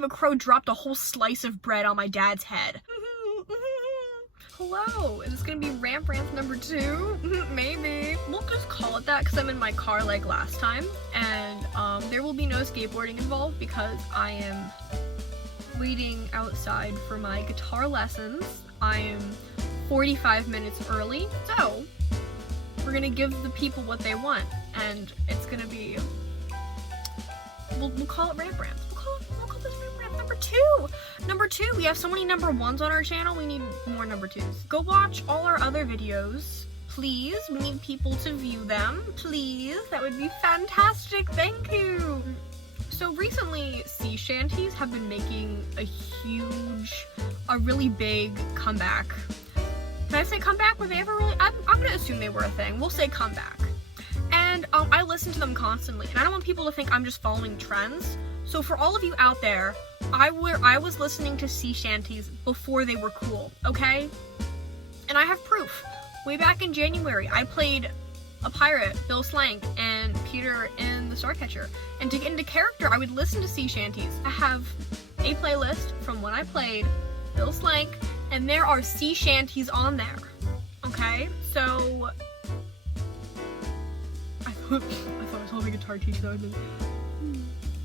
believe a crow dropped a whole slice of bread on my dad's head. Hello, is this gonna be Rants number 2? Maybe. We'll just call it that because I'm in my car like last time, and there will be no skateboarding involved because I am waiting outside for my guitar lessons. I am 45 minutes early, so we're gonna give the people what they want, and it's gonna be, we'll call it Rants. We'll call this Rants number 2. Number 2, we have so many number 1s on our channel, we need more number 2s. Go watch all our other videos, please. We need people to view them, please. That would be fantastic, thank you. So recently, sea shanties have been making a really big comeback. Can I say comeback? Were they ever really? I'm gonna assume they were a thing. We'll say comeback. And I listen to them constantly, and I don't want people to think I'm just following trends. So for all of you out there, I was listening to sea shanties before they were cool, okay? And I have proof. Way back in January, I played a pirate, Bill Slank, and Peter in the Starcatcher. And to get into character, I would listen to sea shanties. I have a playlist from when I played Bill Slank, and there are sea shanties on there. Okay? So I thought I was holding a guitar teacher.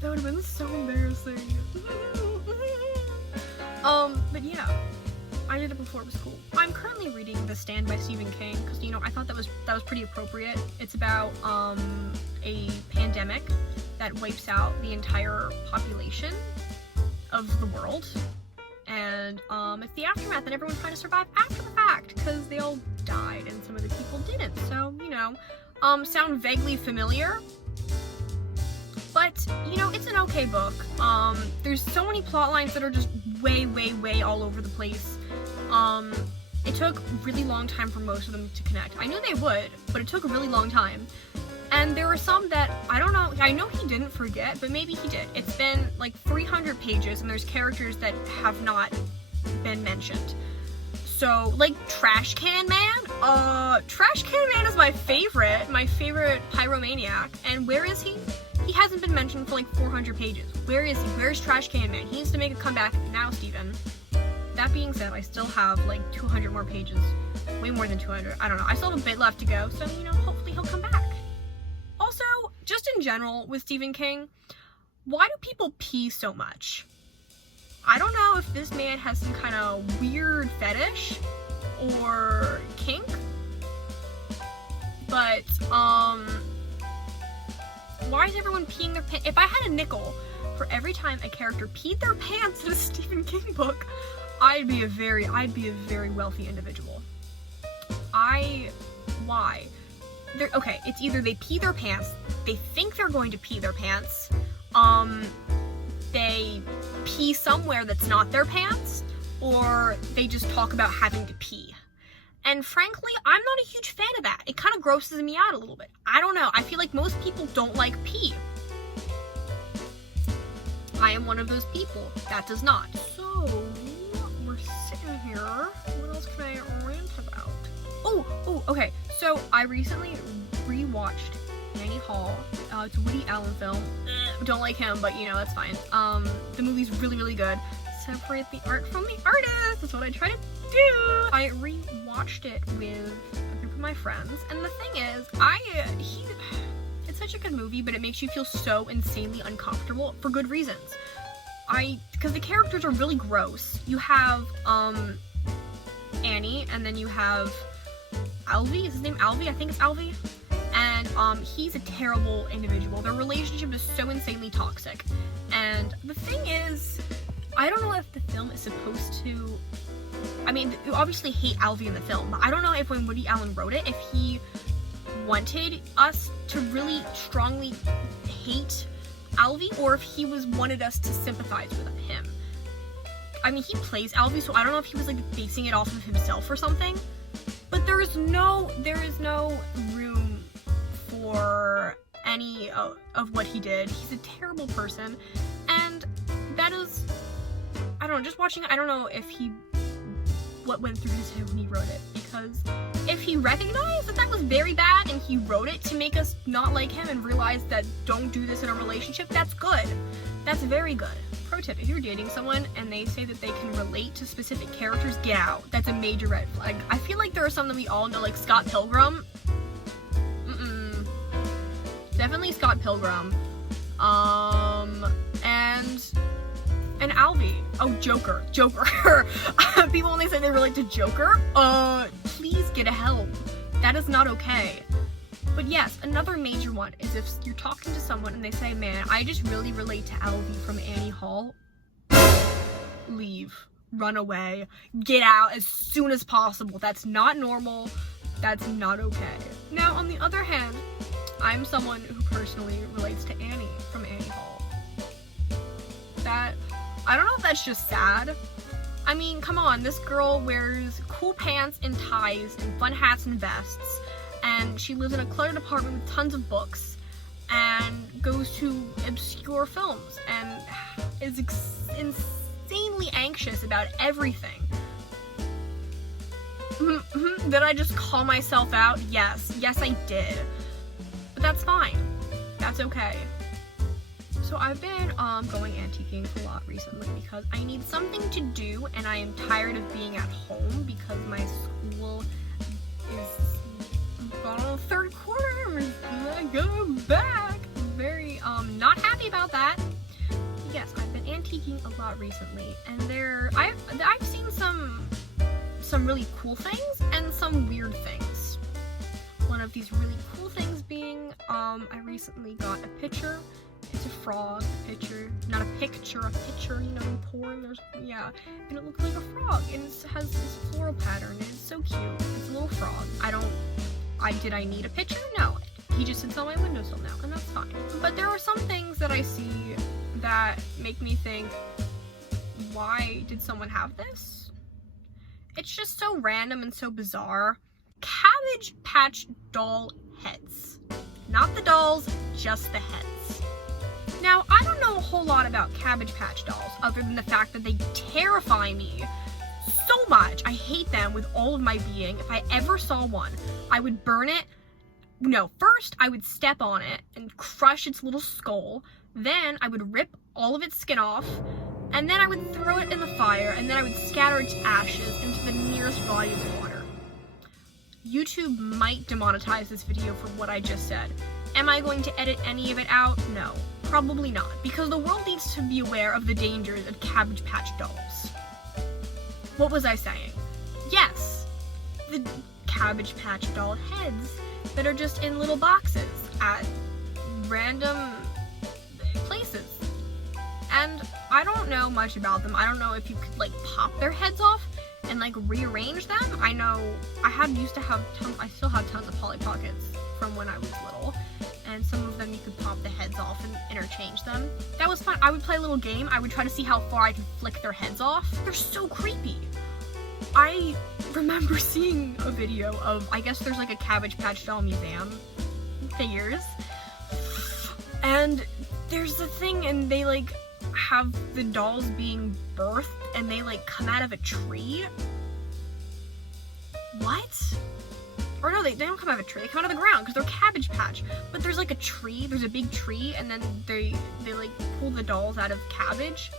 That would have been so embarrassing. But yeah, I did it before it was cool. I'm currently reading The Stand by Stephen King because, you know, I thought that was pretty appropriate. It's about a pandemic that wipes out the entire population of the world, and it's the aftermath and everyone's trying to survive after the fact because they all died and some of the people didn't. So, you know, sound vaguely familiar? But, you know, it's an okay book. There's so many plot lines that are just way all over the place. It took a really long time for most of them to connect. I knew they would, but it took a really long time. And there were some that, I don't know, I know he didn't forget, but maybe he did. It's been like 300 pages, and there's characters that have not been mentioned. So, like, Trash Can Man? Trash Can Man is my favorite pyromaniac. And where is he? He hasn't been mentioned for like 400 pages. Where is he? Where's Trash Can Man? He needs to make a comeback now, Steven. That being said, I still have like 200 more pages. Way more than 200. I don't know. I still have a bit left to go, so, you know, hopefully he'll come back. Also, just in general with Stephen King, why do people pee so much? I don't know if this man has some kind of weird fetish or kink, but, why is everyone peeing their pants? If I had a nickel for every time a character peed their pants in a Stephen King book, I'd be a very wealthy individual. Why? Okay, it's either they pee their pants, they think they're going to pee their pants, they pee somewhere that's not their pants, or they just talk about having to pee. And frankly, I'm not a huge fan of that. It kind of grosses me out a little bit. I don't know, I feel like most people don't like pee. I am one of those people that does not. So, we're sitting here. What else can I rant about? Oh, okay. So, I recently rewatched Annie Hall. It's a Woody Allen film. Don't like him, but you know, that's fine. The movie's really good. Separate the art from the artist. That's what I try to do. I rewatched it with a group of my friends, and the thing is, it's such a good movie, but it makes you feel so insanely uncomfortable for good reasons. Because the characters are really gross. You have, Annie, and then you have Alvy. Is his name Alvy? I think it's Alvy. And, he's a terrible individual. Their relationship is so insanely toxic. And the thing is, I don't know if the film is supposed to, I mean, you obviously hate Alvy in the film, but I don't know if when Woody Allen wrote it, if he wanted us to really strongly hate Alvy, or if he wanted us to sympathize with him. I mean, he plays Alvy, so I don't know if he was, like, basing it off of himself or something, but there is no room for any of what he did. He's a terrible person, and that is, I don't know, just watching it, I don't know if what went through his head when he wrote it, because if he recognized that was very bad and he wrote it to make us not like him and realize that don't do this in a relationship, that's good. That's very good. Pro tip. If you're dating someone and they say that they can relate to specific characters, get out. That's a major red flag. I feel like there are some that we all know, like Scott Pilgrim. Definitely Scott Pilgrim. And Alvy. Oh, Joker. People only say they relate to Joker. Please get help. That is not okay. But yes, another major one is if you're talking to someone and they say, man, I just really relate to Alvy from Annie Hall. Leave. Run away. Get out as soon as possible. That's not normal. That's not okay. Now, on the other hand, I'm someone who personally relates to Annie from Annie Hall. I don't know if that's just sad. I mean, come on, this girl wears cool pants and ties and fun hats and vests, and she lives in a cluttered apartment with tons of books, and goes to obscure films, and is insanely anxious about everything. Did I just call myself out? Yes, I did. But that's fine. That's okay. So I've been going antiquing a lot recently because I need something to do, and I am tired of being at home because my school is on the third quarter. We're gonna go back. Very not happy about that. Yes, I've been antiquing a lot recently, and I've seen some really cool things and some weird things. One of these really cool things being I recently got a picture. It's a frog, a picture, not a picture, a picture, you know, in porn, and it looks like a frog, and it has this floral pattern, and it's so cute. It's a little frog. Did I need a picture? No. He just sits on my windowsill now, and that's fine. But there are some things that I see that make me think, why did someone have this? It's just so random and so bizarre. Cabbage Patch doll heads. Not the dolls, just the heads. Now, I don't know a whole lot about Cabbage Patch dolls, other than the fact that they terrify me so much. I hate them with all of my being. If I ever saw one, I would burn it. No, first I would step on it and crush its little skull. Then I would rip all of its skin off, and then I would throw it in the fire, and then I would scatter its ashes into the nearest body of water. YouTube might demonetize this video for what I just said. Am I going to edit any of it out? No, probably not, because the world needs to be aware of the dangers of Cabbage Patch dolls. What was I saying? Yes, the Cabbage Patch doll heads that are just in little boxes at random places. And I don't know much about them. I don't know if you could like pop their heads off and like rearrange them. I know I still have tons of Polly Pockets from when I was little, and some of them you could pop the heads off and interchange them. That was fun. I would play a little game. I would try to see how far I could flick their heads off. They're so creepy. I remember seeing a video of, I guess there's like a Cabbage Patch doll museum figures, and there's a thing, and they like have the dolls being birthed, and they like come out of a tree. What? Or no, they don't come out of a tree, they come out of the ground because they're Cabbage Patch. But there's like a tree, there's a big tree, and then they like pull the dolls out of cabbage.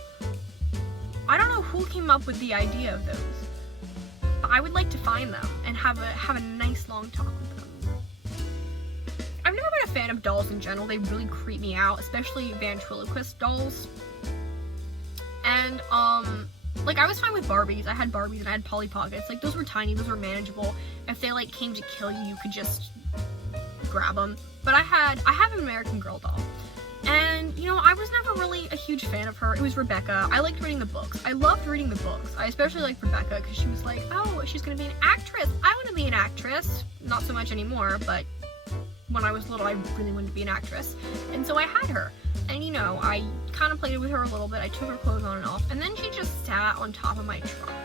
I don't know who came up with the idea of those. But I would like to find them and have a nice long talk with them. I've never been a fan of dolls in general. They really creep me out, especially ventriloquist dolls. And like I was fine with Barbies. I had Barbies and I had Polly Pockets. Like those were tiny, those were manageable. If they like came to kill you, you could just grab them. But I have an American Girl doll. And, you know, I was never really a huge fan of her. It was Rebecca. I liked reading the books. I loved reading the books. I especially liked Rebecca because she was like, oh, she's gonna be an actress. I want to be an actress. Not so much anymore, but when I was little, I really wanted to be an actress. And so I had her. And, you know, I kind of played with her a little bit. I took her clothes on and off. And then she just sat on top of my trunk.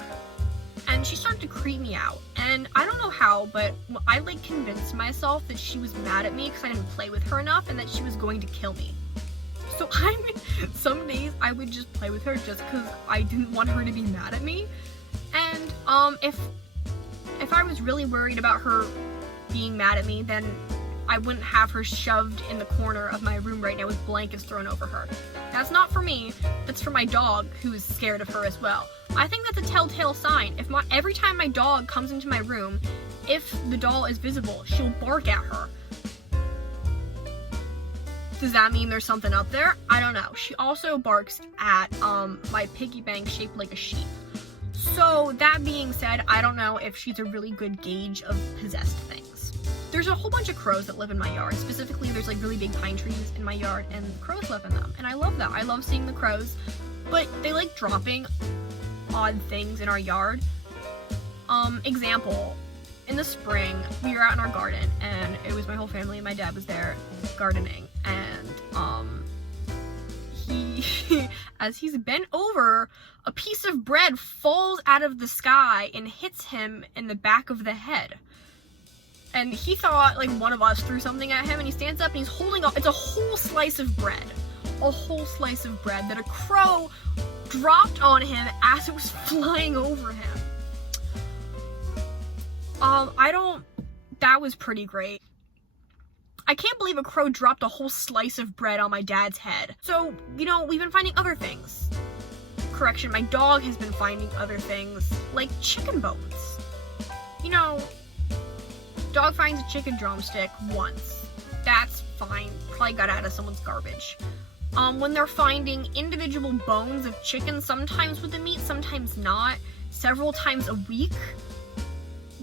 And she started to creep me out. And I don't know how, but I, like, convinced myself that she was mad at me because I didn't play with her enough and that she was going to kill me. So some days I would just play with her just because I didn't want her to be mad at me. And if I was really worried about her being mad at me, then I wouldn't have her shoved in the corner of my room right now with blankets thrown over her. That's not for me, that's for my dog, who's scared of her as well. I think that's a telltale sign. Every time my dog comes into my room, if the doll is visible, she'll bark at her. Does that mean there's something up there? I don't know. She also barks at my piggy bank shaped like a sheep. So that being said, I don't know if she's a really good gauge of possessed things. There's a whole bunch of crows that live in my yard. Specifically, there's like really big pine trees in my yard and crows live in them. And I love that. I love seeing the crows, but they like dropping odd things in our yard. Example, in the spring, we were out in our garden and it was my whole family and my dad was there gardening, and he as he's bent over, a piece of bread falls out of the sky and hits him in the back of the head. And he thought like one of us threw something at him, and he stands up and he's holding up, it's a whole slice of bread. A whole slice of bread that a crow dropped on him as it was flying over him. That was pretty great. I can't believe a crow dropped a whole slice of bread on my dad's head. So, you know, we've been finding other things. Correction, my dog has been finding other things, like chicken bones. You know, dog finds a chicken drumstick once. That's fine. Probably got out of someone's garbage. When they're finding individual bones of chicken, sometimes with the meat, sometimes not, several times a week,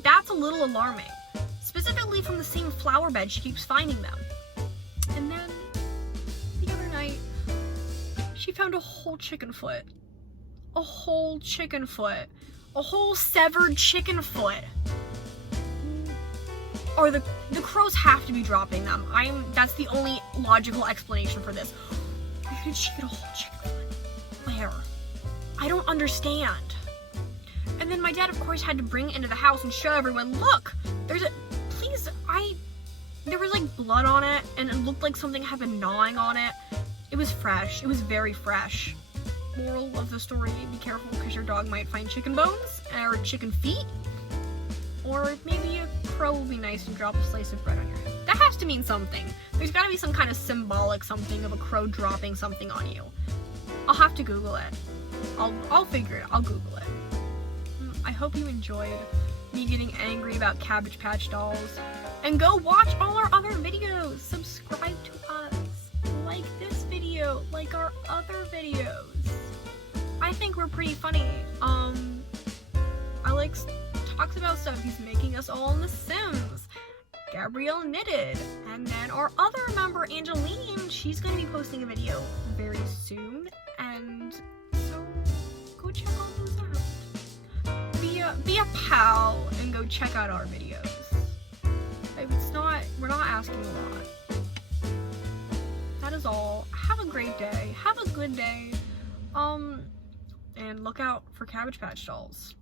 that's a little alarming. Specifically from the same flower bed, she keeps finding them. And then, the other night, she found a whole chicken foot. A whole chicken foot. A whole severed chicken foot. Or the crows have to be dropping them. That's the only logical explanation for this. Where did she get a whole chicken foot? Where? I don't understand. And then my dad, of course, had to bring it into the house and show everyone, look, there was like blood on it, and it looked like something had been gnawing on it. It was fresh. It was very fresh. Moral of the story, be careful because your dog might find chicken bones or chicken feet. Or maybe a crow will be nice and drop a slice of bread on your head. That has to mean something. There's gotta be some kind of symbolic something of a crow dropping something on you. I'll have to Google it. I'll figure it. I'll Google it. I hope you enjoyed me getting angry about Cabbage Patch dolls. And go watch all our other videos. Subscribe to us. Like this video. Like our other videos. I think we're pretty funny. Alex talks about stuff. He's making us all in The Sims. Gabrielle knitted. And then our other member, Angeline, she's going to be posting a video very soon. And so go check all those out. Be a pal and go check out our videos. We're not asking a lot. That is all. Have a great day. Have a good day. And look out for Cabbage Patch dolls.